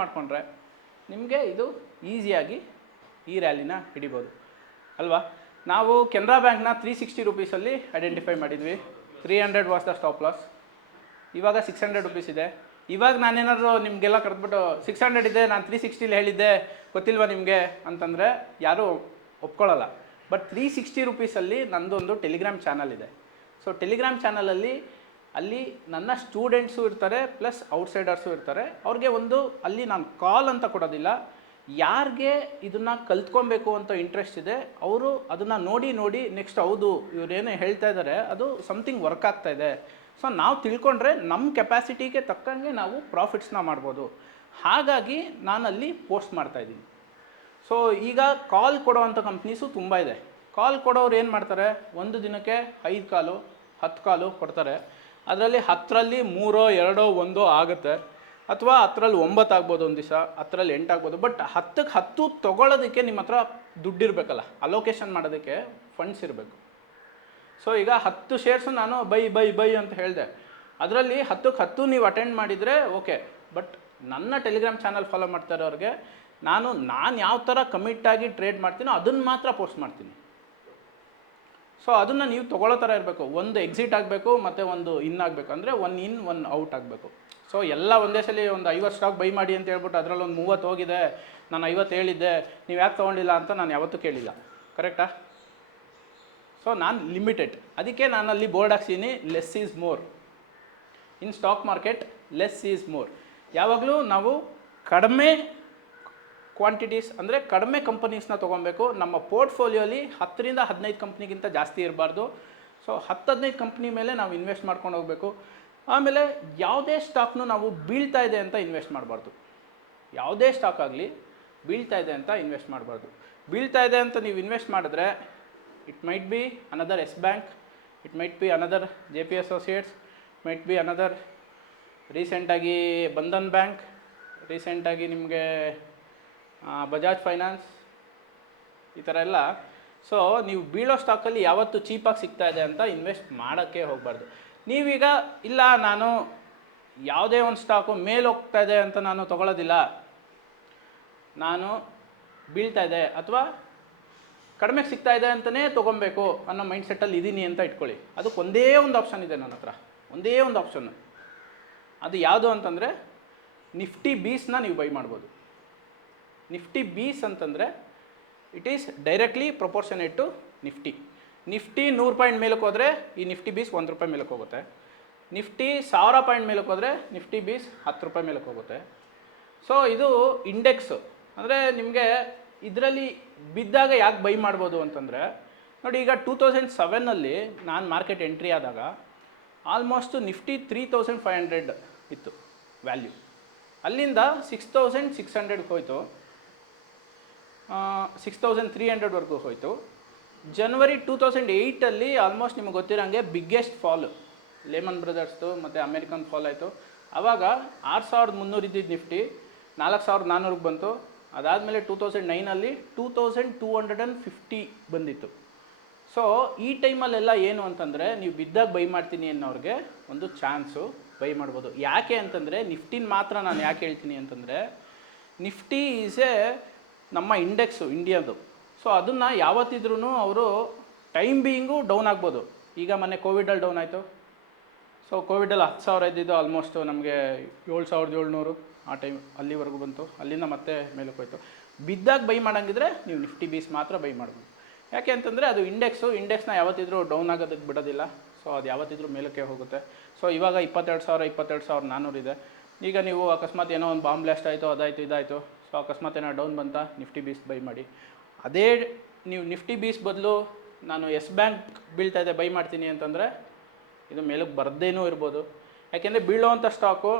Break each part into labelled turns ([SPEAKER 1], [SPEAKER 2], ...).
[SPEAKER 1] ಮಾಡಿಕೊಂಡ್ರೆ ನಿಮಗೆ ಇದು ಈಸಿಯಾಗಿ ಈ ರ್ಯಾಲಿನ ಹಿಡಿಬೋದು. ಅಲ್ವಾ? ನಾವು ಕೆನರಾ ಬ್ಯಾಂಕ್ನ ತ್ರೀ ಸಿಕ್ಸ್ಟಿ ರುಪೀಸಲ್ಲಿ ಐಡೆಂಟಿಫೈ ಮಾಡಿದ್ವಿ. Three hundred was the stop loss ಇವಾಗ ಸಿಕ್ಸ್ ಹಂಡ್ರೆಡ್ ರುಪೀಸ್ ಇದೆ. ಇವಾಗ ನಾನೇನಾದರೂ ನಿಮಗೆಲ್ಲ ಕರೆದ್ಬಿಟ್ಟು ಸಿಕ್ಸ್ ಹಂಡ್ರೆಡ್ ಇದೆ, ನಾನು ತ್ರೀ ಸಿಕ್ಸ್ಟಿಲಿ ಹೇಳಿದ್ದೆ, ಗೊತ್ತಿಲ್ವಾ ನಿಮಗೆ? ಅಂತಂದರೆ ಯಾರೂ ಒಪ್ಕೊಳ್ಳಲ್ಲ. ಬಟ್ ತ್ರೀ ಸಿಕ್ಸ್ಟಿ ರುಪೀಸಲ್ಲಿ ನಂದೊಂದು ಟೆಲಿಗ್ರಾಮ್ ಚಾನಲ್ ಇದೆ. ಸೊ ಟೆಲಿಗ್ರಾಮ್ ಚಾನಲಲ್ಲಿ ಅಲ್ಲಿ ನನ್ನ ಸ್ಟೂಡೆಂಟ್ಸು ಇರ್ತಾರೆ ಪ್ಲಸ್ ಔಟ್ಸೈಡರ್ಸು ಇರ್ತಾರೆ. ಅವ್ರಿಗೆ ಒಂದು, ಅಲ್ಲಿ ನಾನು ಕಾಲ್ ಅಂತ ಕೊಡೋದಿಲ್ಲ. ಯಾರಿಗೆ ಇದನ್ನು ಕಲ್ತ್ಕೊಬೇಕು ಅಂತ ಇಂಟ್ರೆಸ್ಟ್ ಇದೆ, ಅವರು ಅದನ್ನು ನೋಡಿ ನೋಡಿ ನೆಕ್ಸ್ಟ್ ಹೌದು, ಇವರೇನು ಹೇಳ್ತಾ ಇದ್ದಾರೆ ಅದು ಸಮಥಿಂಗ್ ವರ್ಕ್ ಆಗ್ತಾ ಇದೆ. ಸೊ ನಾವು ತಿಳ್ಕೊಂಡ್ರೆ ನಮ್ಮ ಕೆಪಾಸಿಟಿಗೆ ತಕ್ಕಂಗೆ ನಾವು ಪ್ರಾಫಿಟ್ಸ್ನ ಮಾಡ್ಬೋದು. ಹಾಗಾಗಿ ನಾನಲ್ಲಿ ಪೋಸ್ಟ್ ಮಾಡ್ತಾ ಇದ್ದೀನಿ. ಸೊ ಈಗ ಕಾಲ್ ಕೊಡೋವಂಥ ಕಂಪ್ನೀಸು ತುಂಬ ಇದೆ. ಕಾಲ್ ಕೊಡೋರು ಏನು ಮಾಡ್ತಾರೆ? ಒಂದು ದಿನಕ್ಕೆ ಐದು ಕಾಲು, ಹತ್ತು ಕಾಲು ಕೊಡ್ತಾರೆ. ಅದರಲ್ಲಿ ಹತ್ತರಲ್ಲಿ ಮೂರೋ, ಎರಡೋ, ಒಂದೋ ಆಗುತ್ತೆ. ಅಥವಾ ಹತ್ತರಲ್ಲಿ ಒಂಬತ್ತು ಆಗ್ಬೋದು ಒಂದು ದಿವಸ, ಹತ್ತರಲ್ಲಿ ಎಂಟು ಆಗ್ಬೋದು. ಬಟ್ ಹತ್ತಕ್ಕೆ ಹತ್ತು ತೊಗೊಳೋದಕ್ಕೆ ನಿಮ್ಮ ಹತ್ರ ದುಡ್ಡಿರಬೇಕಲ್ಲ. ಅಲೋಕೇಶನ್ ಮಾಡೋದಕ್ಕೆ ಫಂಡ್ಸ್ ಇರಬೇಕು. ಸೊ ಈಗ ಹತ್ತು ಶೇರ್ಸು ನಾನು ಬೈ ಬೈ ಬೈ ಅಂತ ಹೇಳಿದೆ. ಅದರಲ್ಲಿ ಹತ್ತಕ್ಕೆ ಹತ್ತು ನೀವು ಅಟೆಂಡ್ ಮಾಡಿದರೆ ಓಕೆ ಬಟ್ ನನ್ನ ಟೆಲಿಗ್ರಾಮ್ ಚಾನಲ್ ಫಾಲೋ ಮಾಡ್ತಾ ಇರೋರಿಗೆ, ನಾನು ನಾನು ಯಾವ ಥರ ಆಗಿ ಟ್ರೇಡ್ ಮಾಡ್ತೀನೋ ಅದನ್ನು ಮಾತ್ರ ಪೋಸ್ಟ್ ಮಾಡ್ತೀನಿ. ಸೊ ಅದನ್ನು ನೀವು ತೊಗೊಳ್ಳೋ ಥರ ಇರಬೇಕು. ಒಂದು ಎಕ್ಸಿಟ್ ಆಗಬೇಕು, ಮತ್ತು ಒಂದು ಇನ್ ಆಗಬೇಕು. ಅಂದರೆ ಒನ್ ಇನ್ ಒನ್ ಔಟ್ ಆಗಬೇಕು. ಸೊ ಎಲ್ಲ ಒಂದೇ ಸಲ ಒಂದು ಐವತ್ತು ಸ್ಟಾಕ್ ಬೈ ಮಾಡಿ ಅಂತ ಹೇಳ್ಬಿಟ್ಟು ಅದರಲ್ಲಿ ಒಂದು ಮೂವತ್ತು ಹೋಗಿದೆ. ನಾನು ಐವತ್ತು ಹೇಳಿದ್ದೆ. ನೀವು ಯಾಕೆ ತೊಗೊಂಡಿಲ್ಲ ಅಂತ ನಾನು ಯಾವತ್ತೂ ಕೇಳಿಲ್ಲ. ಕರೆಕ್ಟಾ ಸೊ ನಾನು ಲಿಮಿಟೆಡ್ ಅದಕ್ಕೆ ನಾನು ಅಲ್ಲಿ board ಹಾಕ್ಸೀನಿ less is more in stock market less is more ಯಾವಾಗಲೂ ನಾವು ಕಡಿಮೆ ಕ್ವಾಂಟಿಟೀಸ್ ಅಂದರೆ ಕಡಿಮೆ ಕಂಪನೀಸ್ನ ತೊಗೊಬೇಕು ನಮ್ಮ ಪೋರ್ಟ್ಫೋಲಿಯೋಲಿ ಹತ್ತರಿಂದ ಹದಿನೈದು ಕಂಪ್ನಿಗಿಂತ ಜಾಸ್ತಿ ಇರಬಾರ್ದು. ಸೊ ಹತ್ತು ಹದಿನೈದು ಕಂಪ್ನಿ ಮೇಲೆ ನಾವು ಇನ್ವೆಸ್ಟ್ ಮಾಡ್ಕೊಂಡು ಹೋಗಬೇಕು. ಆಮೇಲೆ ಯಾವುದೇ ಸ್ಟಾಕ್ನು ನಾವು ಬೀಳ್ತಾ ಇದೆ ಅಂತ ಇನ್ವೆಸ್ಟ್ ಮಾಡಬಾರ್ದು. ಯಾವುದೇ ಸ್ಟಾಕ್ ಆಗಲಿ ಬೀಳ್ತಾ ಇದೆ ಅಂತ ಇನ್ವೆಸ್ಟ್ ಮಾಡಬಾರ್ದು. ಬೀಳ್ತಾ ಇದೆ ಅಂತ ನೀವು ಇನ್ವೆಸ್ಟ್ ಮಾಡಿದ್ರೆ it might be another Yes Bank it might be another J P Associates might be another ರೀಸೆಂಟಾಗಿ ಬಂಧನ್ ಬ್ಯಾಂಕ್ ರೀಸೆಂಟಾಗಿ ನಿಮಗೆ ಬಜಾಜ್ ಫೈನಾನ್ಸ್ ಈ ಥರ ಎಲ್ಲ. ಸೊ ನೀವು ಬೀಳೋ ಸ್ಟಾಕಲ್ಲಿ ಯಾವತ್ತು ಚೀಪಾಗಿ ಸಿಗ್ತಾ ಇದೆ ಅಂತ ಇನ್ವೆಸ್ಟ್ ಮಾಡೋಕ್ಕೆ ಹೋಗಬಾರ್ದು. ನೀವೀಗ, ಇಲ್ಲ, ನಾನು ಯಾವುದೇ ಒಂದು ಸ್ಟಾಕು ಮೇಲೆ ಹೋಗ್ತಾ ಇದೆ ಅಂತ ನಾನು ತೊಗೊಳ್ಳೋದಿಲ್ಲ ನಾನು ಬೀಳ್ತಾ ಇದೆ ಅಥವಾ ಕಡಿಮೆಗೆ ಸಿಗ್ತಾ ಇದೆ ಅಂತಲೇ ತೊಗೊಬೇಕು ಅನ್ನೋ ಮೈಂಡ್ ಸೆಟ್ಟಲ್ಲಿ ಇದ್ದೀನಿ ಅಂತ ಇಟ್ಕೊಳ್ಳಿ. ಅದಕ್ಕೆ ಒಂದೇ ಒಂದು ಆಪ್ಷನ್ ಇದೆ ನನ್ನ ಹತ್ರ. ಒಂದೇ ಒಂದು ಆಪ್ಷನ್ ಅದು ಯಾವುದು ಅಂತಂದರೆ ನಿಫ್ಟಿ ಬೀಸ್ನ ನೀವು ಬೈ ಮಾಡ್ಬೋದು. ನಿಫ್ಟಿ ಬೀಸ್ ಅಂತಂದರೆ it is directly proportionate to Nifty. Nifty ನೂರು ಪಾಯಿಂಟ್ ಮೇಲಕ್ಕೆ ಹೋದರೆ ಈ ನಿಫ್ಟಿ ಬೀಸ್ ಒಂದು ರೂಪಾಯಿ ಮೇಲಕ್ಕೆ ಹೋಗುತ್ತೆ. ನಿಫ್ಟಿ ಸಾವಿರ ಪಾಯಿಂಟ್ ಮೇಲಕ್ಕೆ ಹೋದರೆ ನಿಫ್ಟಿ ಬೀಸ್ ಹತ್ತು ರೂಪಾಯಿ ಮೇಲಕ್ಕೆ ಹೋಗುತ್ತೆ. ಸೊ ಇದು ಇಂಡೆಕ್ಸು ಅಂದರೆ ನಿಮಗೆ ಇದರಲ್ಲಿ ಬಿದ್ದಾಗ ಯಾಕೆ ಬೈ ಮಾಡ್ಬೋದು ಅಂತಂದರೆ, ನೋಡಿ ಈಗ ಟೂ ತೌಸಂಡ್ ಸೆವೆನಲ್ಲಿ ನಾನು ಮಾರ್ಕೆಟ್ ಎಂಟ್ರಿ ಆದಾಗ almost Nifty three thousand five hundred ಇತ್ತು ವ್ಯಾಲ್ಯೂ ಅಲ್ಲಿಂದ ಸಿಕ್ಸ್ ತೌಸಂಡ್ ಸಿಕ್ಸ್ ಹಂಡ್ರೆಡ್ಗೆ ಹೋಯಿತು. ಸಿಕ್ಸ್ ತೌಸಂಡ್ ತ್ರೀ ಹಂಡ್ರೆಡ್ವರೆಗೂ ಹೋಯಿತು. ಜನವರಿ ಟೂ ತೌಸಂಡ್ ಏಯ್ಟಲ್ಲಿ ಆಲ್ಮೋಸ್ಟ್ ನಿಮಗೆ ಗೊತ್ತಿರೋಂಗೆ ಬಿಗ್ಗೆಸ್ಟ್ ಫಾಲ್ ಲೇಮನ್ ಬ್ರದರ್ಸ್ದು ಮತ್ತು ಅಮೇರಿಕನ್ ಫಾಲ್ ಆಯಿತು. ಆವಾಗ ಆರು ಸಾವಿರದ ಮುನ್ನೂರು ಇದ್ದಿದ್ದು ನಿಫ್ಟಿ, ನಾಲ್ಕು ಸಾವಿರದ ನಾನ್ನೂರಿಗೆ ಬಂತು. ಅದಾದಮೇಲೆ two thousand ನೈನಲ್ಲಿ two thousand two hundred and fifty ಬಂದಿತ್ತು. ಸೊ ಈ ಟೈಮಲ್ಲೆಲ್ಲ ಏನು ಅಂತಂದರೆ, ನೀವು ಬಿದ್ದಾಗ ಬೈ ಮಾಡ್ತೀನಿ ಅನ್ನೋರಿಗೆ ಒಂದು ಚಾನ್ಸು ಬೈ ಮಾಡ್ಬೋದು. ಯಾಕೆ ಅಂತಂದರೆ, ನಿಫ್ಟಿನ ಮಾತ್ರ ನಾನು ಯಾಕೆ ಹೇಳ್ತೀನಿ ಅಂತಂದರೆ, ನಿಫ್ಟಿ ಈಸ್ ಎ ನಮ್ಮ ಇಂಡೆಕ್ಸು, ಇಂಡಿಯಾದು. ಸೊ ಅದನ್ನು ಯಾವತ್ತಿದ್ರೂ ಅವರು ಟೈಮ್ ಬೀಯಿಂಗು ಡೌನ್ ಆಗ್ಬೋದು. ಈಗ ಮೊನ್ನೆ ಕೋವಿಡಲ್ಲಿ ಡೌನ್ ಆಯಿತು. ಸೊ ಕೋವಿಡಲ್ಲಿ ಹತ್ತು ಸಾವಿರ ಇದ್ದಿದ್ದು ಆಲ್ಮೋಸ್ಟ್ ನಮಗೆ ಏಳು ಸಾವಿರದ ಏಳ್ನೂರು ಆ ಟೈಮ್ ಅಲ್ಲಿವರೆಗೂ ಬಂತು. ಅಲ್ಲಿಂದ ಮತ್ತೆ ಮೇಲಕ್ಕೆ ಹೋಯ್ತು. ಬಿದ್ದಾಗ ಬೈ ಮಾಡೋಂಗಿದ್ರೆ ನೀವು ನಿಫ್ಟಿ ಬೀಸ್ ಮಾತ್ರ ಬೈ ಮಾಡ್ಬೋದು. ಯಾಕೆ ಅಂತಂದರೆ ಅದು ಇಂಡೆಕ್ಸು, ಇಂಡೆಕ್ಸ್ನ ಯಾವತ್ತಿದ್ರೂ ಡೌನ್ ಆಗೋದಕ್ಕೆ ಬಿಡೋದಿಲ್ಲ. ಸೊ ಅದು ಯಾವತ್ತಿದ್ರೂ ಮೇಲಕ್ಕೆ ಹೋಗುತ್ತೆ. ಸೊ ಇವಾಗ ಇಪ್ಪತ್ತೆರಡು ಸಾವಿರ ಇಪ್ಪತ್ತೆರಡು ಸಾವಿರ ನಾನ್ನೂರಿದೆ ಈಗ ನೀವು ಅಕಸ್ಮಾತ್ ಏನೋ ಒಂದು ಬಾಂಬ್ ಬ್ಲಾಸ್ಟ್ ಆಯಿತು, ಅದಾಯಿತು, ಇದಾಯಿತು ಸೊ ಅಕಸ್ಮಾತ್ ಏನೋ ಡೌನ್ ಬಂತ? ನಿಫ್ಟಿ ಬೀಸ್ ಬೈ ಮಾಡಿ. ಅದೇ ನೀವು ನಿಫ್ಟಿ ಬೀಸ್ ಬದಲು ನಾನು ಎಸ್ ಬ್ಯಾಂಕ್ ಬೀಳ್ತಾ ಇದೆ ಬೈ ಮಾಡ್ತೀನಿ ಅಂತಂದರೆ ಇದು ಮೇಲಕ್ಕೆ ಬರ್ದೇನೂ ಇರ್ಬೋದು. ಯಾಕೆಂದರೆ ಬೀಳೋವಂಥ ಸ್ಟಾಕು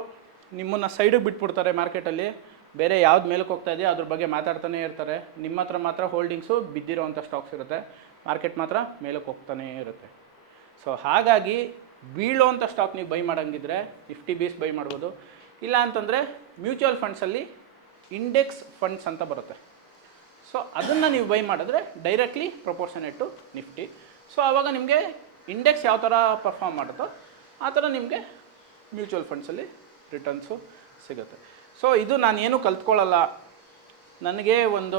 [SPEAKER 1] ನಿಮ್ಮನ್ನು ಸೈಡಿಗೆ ಬಿಟ್ಬಿಡ್ತಾರೆ ಮಾರ್ಕೆಟಲ್ಲಿ ಬೇರೆ ಯಾವ್ದು ಮೇಲಕ್ಕೆ ಹೋಗ್ತಾ ಇದೆಯಾ ಅದ್ರ ಬಗ್ಗೆ ಮಾತಾಡ್ತಾನೆ ಇರ್ತಾರೆ. ನಿಮ್ಮ ಹತ್ರ ಮಾತ್ರ ಹೋಲ್ಡಿಂಗ್ಸು ಬಿದ್ದಿರೋವಂಥ ಸ್ಟಾಕ್ಸ್ ಇರುತ್ತೆ. ಮಾರ್ಕೆಟ್ ಮಾತ್ರ ಮೇಲಕ್ಕೆ ಹೋಗ್ತಾನೇ ಇರುತ್ತೆ. ಸೊ ಹಾಗಾಗಿ ಬೀಳೋವಂಥ ಸ್ಟಾಕ್ ನೀವು ಬೈ ಮಾಡೋಂಗಿದ್ರೆ ನಿಫ್ಟಿ ಬೀಸ್ ಬೈ ಮಾಡ್ಬೋದು. ಇಲ್ಲ ಅಂತಂದರೆ ಮ್ಯೂಚುವಲ್ ಫಂಡ್ಸಲ್ಲಿ ಇಂಡೆಕ್ಸ್ ಫಂಡ್ಸ್ ಅಂತ ಬರುತ್ತೆ. ಸೊ ಅದನ್ನು ನೀವು ಬೈ ಮಾಡಿದ್ರೆ directly proportionate to Nifty so ಆವಾಗ ನಿಮಗೆ ಇಂಡೆಕ್ಸ್ ಯಾವ ಥರ ಪರ್ಫಾರ್ಮ್ ಮಾಡುತ್ತೋ ಆ ಥರ ನಿಮಗೆ ಮ್ಯೂಚುವಲ್ ಫಂಡ್ಸಲ್ಲಿ ರಿಟರ್ನ್ಸು ಸಿಗುತ್ತೆ. ಸೊ ಇದು ನಾನು ಏನು ಕಲ್ತ್ಕೊಳ್ಳಲ್ಲ. ನನಗೆ ಒಂದು